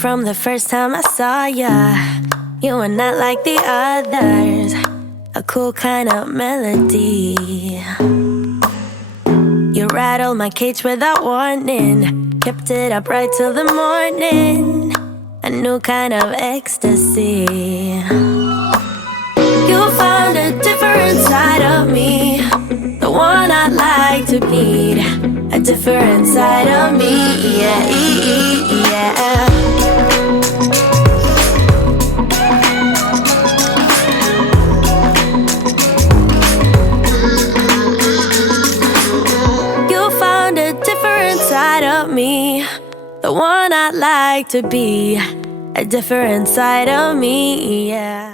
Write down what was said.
from the first time I saw ya. You were not like the others, a cool kind of melody. You rattled my cage without warning, kept it up right till the morning, a new kind of ecstasy. You found a different side of me, the one I'd like to meet, a different side of me, yeah, yeah. You found a different side of me, the one I'd like to be, a different side of me, yeah.